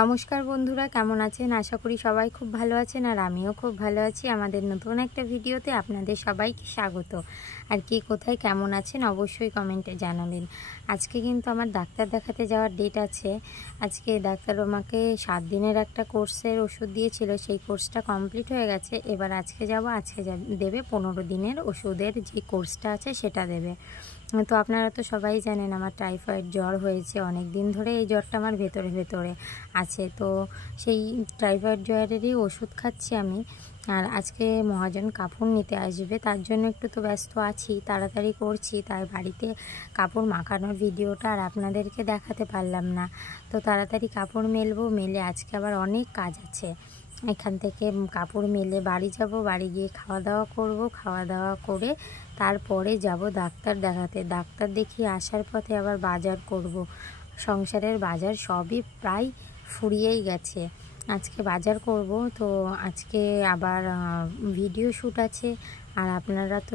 নমস্কার বন্ধুরা, কেমন আছেন? আশা করি সবাই খুব ভালো আছেন আর আমিও খুব ভালো আছি। আমাদের নতুন একটা ভিডিওতে আপনাদের সবাইকে স্বাগত। আর কে কোথায় কেমন আছেন অবশ্যই কমেন্টে জানাবেন। আজকে কিন্তু আমার ডাক্তার দেখাতে যাওয়ার ডেট আছে। আজকে ডাক্তার আমাকে 7 দিনের একটা কোর্সের ওষুধ দিয়েছিল, সেই কোর্সটা কমপ্লিট হয়ে গেছে। এবার আজকে যাব, আজকে দেবে 15 দিনের ওষুধের যে কোর্সটা আছে সেটা দেবে। তো আপনারা তো সবাই জানেন আমার টাইফয়েড জ্বর হয়েছে, অনেক দিন ধরে এই জ্বরটা আমার ভেতরে আছে। তো সেই টাইফয়েড জ্বরেরই ওষুধ খাচ্ছি আমি। আর আজকে মহাজন কাপড় নিতে আসবে, তার জন্য একটু তো ব্যস্ত আছি, তাড়াতাড়ি করছি। তাই বাড়িতে কাপড় মাখানোর ভিডিওটা আর আপনাদেরকে দেখাতে পারলাম না। তো তাড়াতাড়ি কাপড় মেলবো, মেলে আজকে আবার অনেক কাজ আছে। এখান থেকে কাপড় মেলে বাড়ি যাব, বাড়ি গিয়ে খাওয়া দাওয়া করব, খাওয়া দাওয়া করে তারপরে যাব ডাক্তার দেখাতে। ডাক্তার দেখিয়ে আসার পথে আবার বাজার করব। সংসারের বাজার সবই প্রায় ফুরিয়েই গেছে। আজকে বাজার করব, তো আজকে আবার ভিডিও শ্যুট আছে। আর আপনারা তো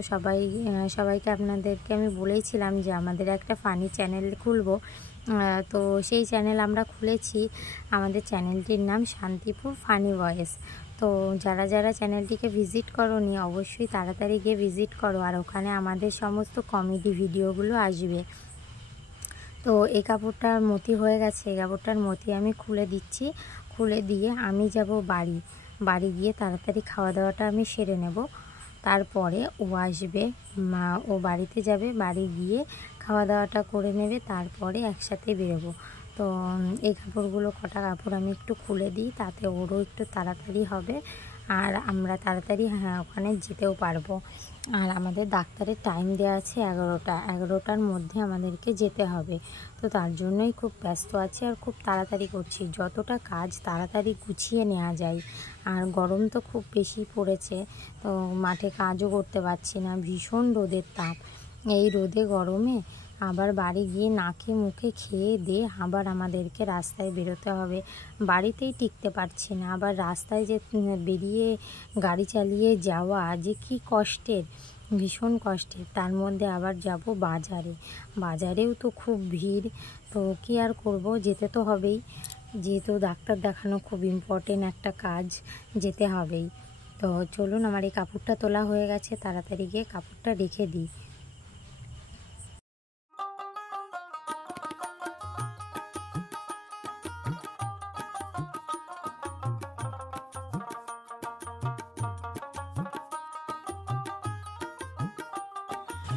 সবাইকে আপনাদেরকে আমি বলেইছিলাম যে আমাদের একটা ফানি চ্যানেল খুলব। তো সেই চ্যানেল আমরা খুলেছি। আমাদের চ্যানেলটির নাম শান্তিপুর ফানি ভয়েস। তো যারা চ্যানেলটিকে ভিজিট করোনি অবশ্যই তাড়াতাড়ি গিয়ে ভিজিট করো। আর ওখানে আমাদের সমস্ত কমেডি ভিডিওগুলো আসবে। তো এই কাপড়টার মতি হয়ে গেছে, এই কাপড়টার মতি আমি খুলে দিচ্ছি। খুলে দিয়ে আমি যাব বাড়ি গিয়ে তাড়াতাড়ি খাওয়া দাওয়াটা আমি সেরে নেব। তারপরে ও আসবে, ও বাড়িতে যাবে, বাড়ি গিয়ে খাওয়া দাওয়াটা করে নেবে, তারপরে একসাথে বেরোবো। তো এই কাপড়গুলো কটা কাপড় আমি একটু খুলে দিই, তাতে ওরও একটু তাড়াতাড়ি হবে আর আমরা তাড়াতাড়ি ওখানে যেতেও পারবো। আর আমাদের ডাক্তারের টাইম দেওয়া আছে 11টার মধ্যে আমাদেরকে যেতে হবে। তো তার জন্যই খুব ব্যস্ত আছি আর খুব তাড়াতাড়ি করছি, যতটা কাজ তাড়াতাড়ি গুছিয়ে নেওয়া যায়। আর গরম তো খুব বেশি পড়েছে, তো মাঠে কাজও করতে পারছি না, ভীষণ রোদের তাপ। এই রোদে গরমে আবার বাড়ি গিয়ে নাকে মুখে খেয়ে দিয়ে আবার আমাদেরকে রাস্তায় বেরোতে হবে। বাড়িতেই টিকতে পারছি না, আবার রাস্তায় যে বেরিয়ে গাড়ি চালিয়ে যাওয়া যে কি কষ্টের, ভীষণ কষ্টের। তার মধ্যে আবার যাব বাজারেও তো খুব ভিড়। তো কি আর করব, যেতে তো হবেই, যেহেতু ডাক্তার দেখানো খুব ইম্পর্টেন্ট একটা কাজ, যেতে হবেই। তো চলুন, আমার এই কাপড়টা তোলা হয়ে গেছে, তাড়াতাড়ি গিয়ে কাপড়টা রেখে দিই।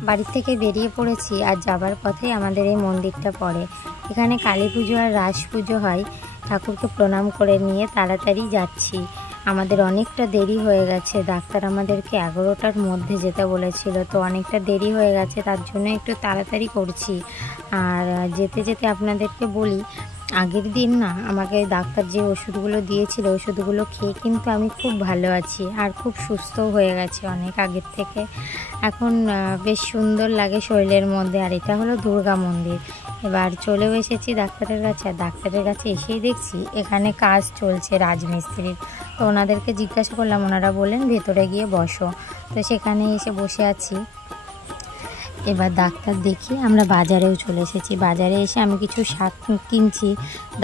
বাড়ি থেকে বেরিয়ে পড়েছি আর যাবার পথে আমাদের এই মন্দিরটা পড়ে। এখানে কালী পুজো আর রাস পুজো হয়। ঠাকুরকে প্রণাম করে নিয়ে তাড়াতাড়ি যাচ্ছি। আমাদের অনেকটা দেরি হয়ে গেছে, ডাক্তার আমাদেরকে 11টার মধ্যে যেতে বলেছিল, তো অনেকটা দেরি হয়ে গেছে, তার জন্য একটু তাড়াতাড়ি করছি। আর যেতে যেতে আপনাদেরকে বলি, আগের দিন না আমাকে ডাক্তার যে ওষুধগুলো দিয়েছিল ওষুধগুলো খেয়ে কিন্তু আমি খুব ভালো আছি আর খুব সুস্থ হয়ে গেছি অনেক আগের থেকে। এখন বেশ সুন্দর লাগে শরীরের মধ্যে। আর এটা হলো দুর্গা মন্দির। এবার চলেও এসেছি ডাক্তারের কাছে। আর ডাক্তারের কাছে এসেই দেখছি এখানে কাজ চলছে রাজমিস্ত্রির। তো ওনাদেরকে জিজ্ঞাসা করলাম, ওনারা বললেন ভেতরে গিয়ে বসো। তো সেখানে এসে বসে আছি। এবার ডাক্তার দেখিয়ে আমরা বাজারেও চলে এসেছি। বাজারে এসে আমি কিছু শাক কিনছি।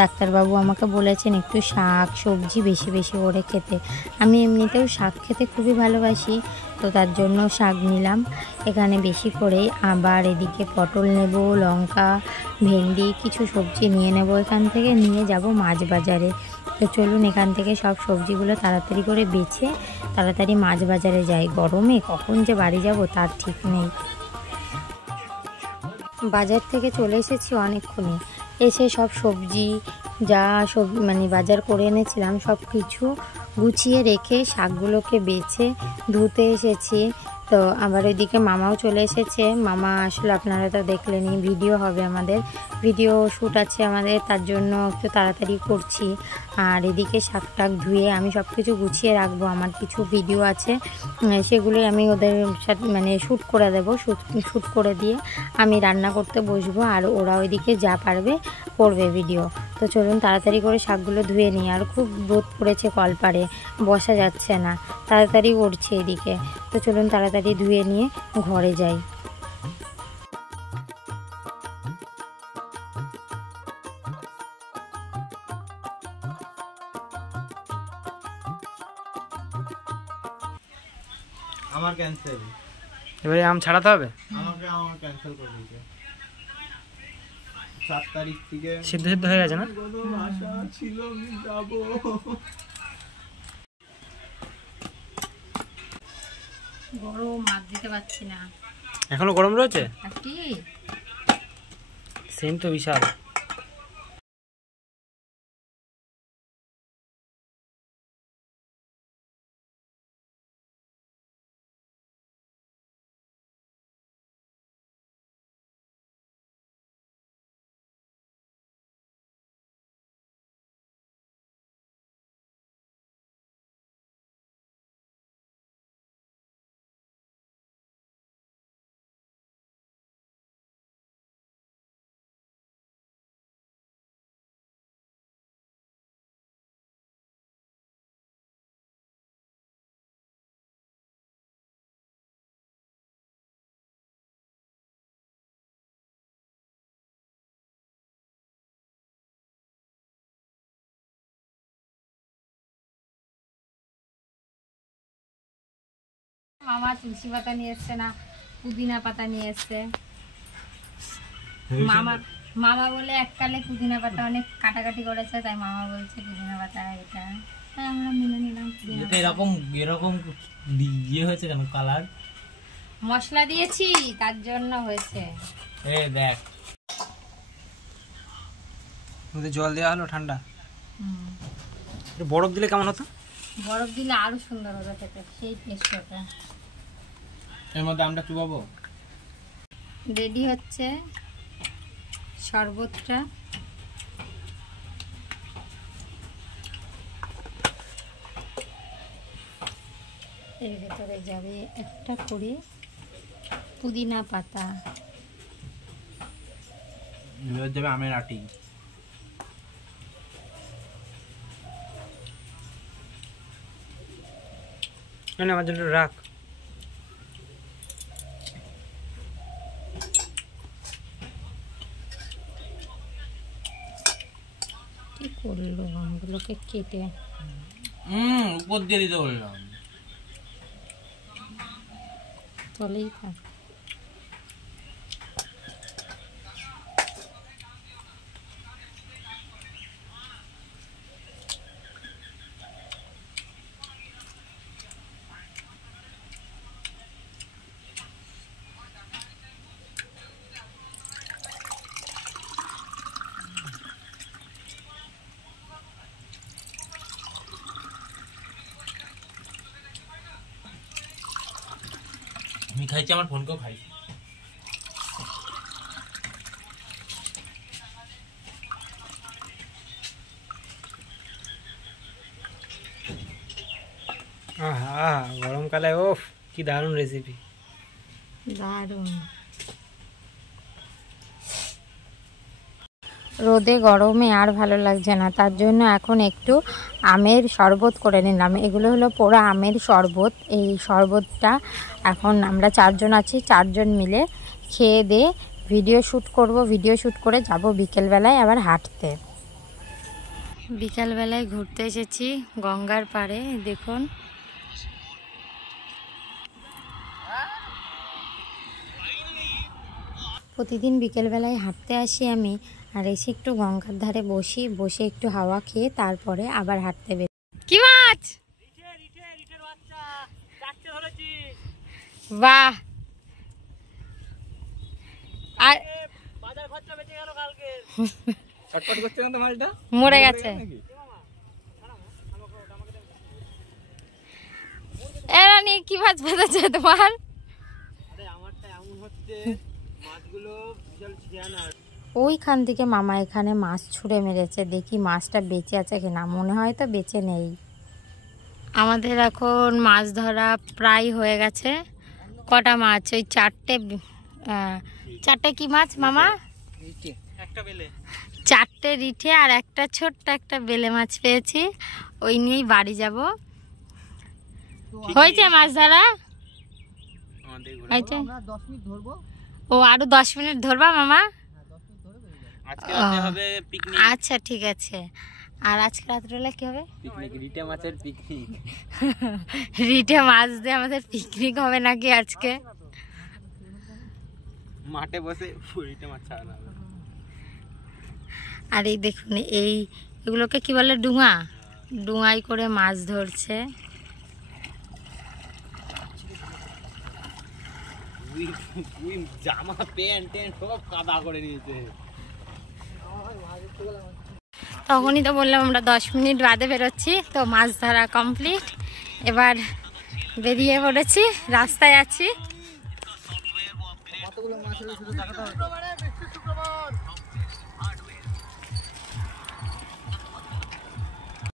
ডাক্তারবাবু আমাকে বলেছেন একটু শাক সবজি বেশি বেশি করে খেতে। আমি এমনিতেও শাক খেতে খুবই ভালোবাসি, তো তার জন্য শাক নিলাম এখানে বেশি করেই। আবার এদিকে পটল নেব, লঙ্কা, ভেন্ডি, কিছু সবজি নিয়ে নেব এখান থেকে, নিয়ে যাব মাছ বাজারে। তো চলুন এখান থেকে সব সবজিগুলো তাড়াতাড়ি করে বেছে তাড়াতাড়ি মাছ বাজারে যাই। গরমে কখন যে বাড়ি যাব তার ঠিক নেই। বাজার থেকে চলে এসেছি অনেকক্ষণে। এসে সব সবজি বাজার করে এনেছিলাম সব কিছু গুছিয়ে রেখে শাকগুলোকে বেছে ধুতে এসেছি। তো আবার এদিকে মামাও চলে এসেছে। মামা আসলে আপনারা তো দেখলেনই, ভিডিও হবে, আমাদের ভিডিও শ্যুট আছে আমাদের, তার জন্য একটু তাড়াতাড়ি করছি। আর এদিকে শাক টাক ধুয়ে আমি সব কিছু গুছিয়ে রাখবো। আমার কিছু ভিডিও আছে, সেগুলোই আমি ওদের সাথে শ্যুট করে দেবো। শ্যুট করে দিয়ে আমি রান্না করতে বসবো, আর ওরা ওইদিকে যা পারবে করবে ভিডিও। তো চলুন তাড়াতাড়ি করে শাকগুলো ধুয়ে নিই। আর খুব রোদ পড়েছে কলপাড়ে, বসা যাচ্ছে না, তাড়াতাড়ি উঠছে এদিকে। তো চলুন তাড়াতাড়ি ধুয়ে নিয়ে ঘরে যাই। আমার ক্যান্সেল। এবারে আম ছাড়াতে হবে, আমাকে ক্যান্সেল করে দিতে। 7 তারিখ থেকে সিদ্ধ হয়ে গেছে না? কোনো আশা ছিল আমি যাব। গরম মাছ দিতে পারছি না, এখনো গরম রয়েছে। কি সেন্ট তো বিশাল। মামা তুলসী পাতা নিয়ে এসছে না পুদিনা পাতা নিয়ে এসছে। মামা বলে এককালে পুদিনা পাতা অনেক কাটাকাটি করেছে, তাই মামা বলছে পুদিনা পাতা এটা। আমরা মেনে নিলাম। এরকম ইয়ে হয়েছে কেন? কালার মশলা দিয়েছি তার জন্য হয়েছে। দেখ জল দেওয়া হলো ঠান্ডা। বরফ দিলে কেমন হতো? বরফ দিলে আরো সুন্দর হতো খেতে, সেই টেস্ট হতো। এর মধ্যে আমরা চুবাবো। রেডি হচ্ছে শরবতটা। এর ভেতরে যাবে একটা করে পুদিনা পাতা, এবার যাবে আমের আটি। আমার জন্য রাখ। কি করলো আমগুলোকে কেটে উপর দিয়ে দিতে বললাম, তলেই থাক। আমি খাইছি, আমার ফোনকেও খাই। গরমকালে ওফ কি দারুণ রেসিপি, দারুণ। রোদে গরমে আর ভালো লাগছে না, তার জন্য এখন একটু আমের শরবত করে নিলাম। এগুলো হলো পোড়া আমের শরবত। এই শরবতটা এখন আমরা 4 জন আছি, 4 জন মিলে খেয়ে দিয়ে ভিডিও শ্যুট করব। ভিডিও শ্যুট করে যাব বিকেলবেলায় আবার হাঁটতে। বিকালবেলায় ঘুরতে এসেছি গঙ্গার পাড়ে। দেখুন প্রতিদিন বিকেলবেলায় হাঁটতে আসি আমি, আর এসে একটু গঙ্গার ধারে বসে একটু হাওয়া খেয়ে তারপরে আবার হাঁটতে বের। কি মাছ? বাহ, আর মরে গেছে। এরানি কি মাছ বেঁধেছে তোমার? ওইখান থেকে মামা এখানে মাছ ছুঁড়ে মেরেছে, দেখি মাছটা বেঁচে আছে কিনা। মনে হয় তো বেঁচে নেই। আমাদের এখন মাছ ধরা প্রায় হয়ে গেছে। কটা মাছ? ওই 4টে কি মাছ মামা? 4টে রিঠে আর একটা ছোট্ট একটা বেলে মাছ পেয়েছি, ওই নিয়েই বাড়ি যাব। হয়েছে মাছ ধরা? হয়েছে। ও আরো 10 মিনিট ধরবা মামা? আচ্ছা ঠিক আছে। আর আজকে রাত্রেবেলা কি হবে? পিকনিক, রিটে মাছের পিকনিক। রিটে মাছ দিয়ে আমাদের পিকনিক হবে নাকি আজকে? মাঠে বসে রিটে মাছ ছাড়ানো হবে। আর এই দেখুন এগুলোকে কি বলে, ডুঙা, ডুঙাই করে মাছ ধরছে। জামা প্যান্ট ট্যান্ট সব কাদা করে নিয়েছে। তখনই তো বললাম আমরা 10 মিনিট বাদে বেরোচ্ছি, তো মাছ ধরা কমপ্লিট। এবার বেরিয়ে পড়েছি, রাস্তায় আছি।